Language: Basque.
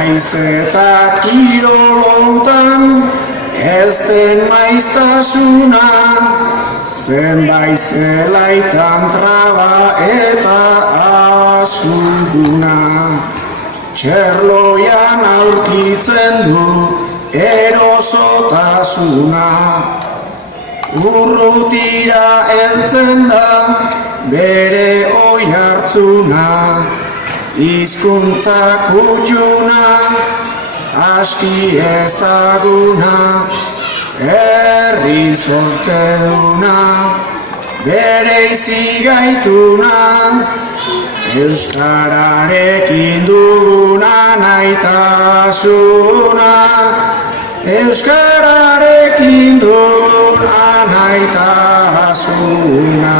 Naiz eta kirolontan ez den maiztasuna, zenbait zelaitan traba eta asuguna. Txerloian aurkitzen du erosotasuna, urrutira heltzen da bere oihartzuna, hizkuntza kutxuna, aski ezaguna, herri zorteduna, bere izi gaituna, euskararekin duguna naitasuna, euskararekin duguna naitasuna.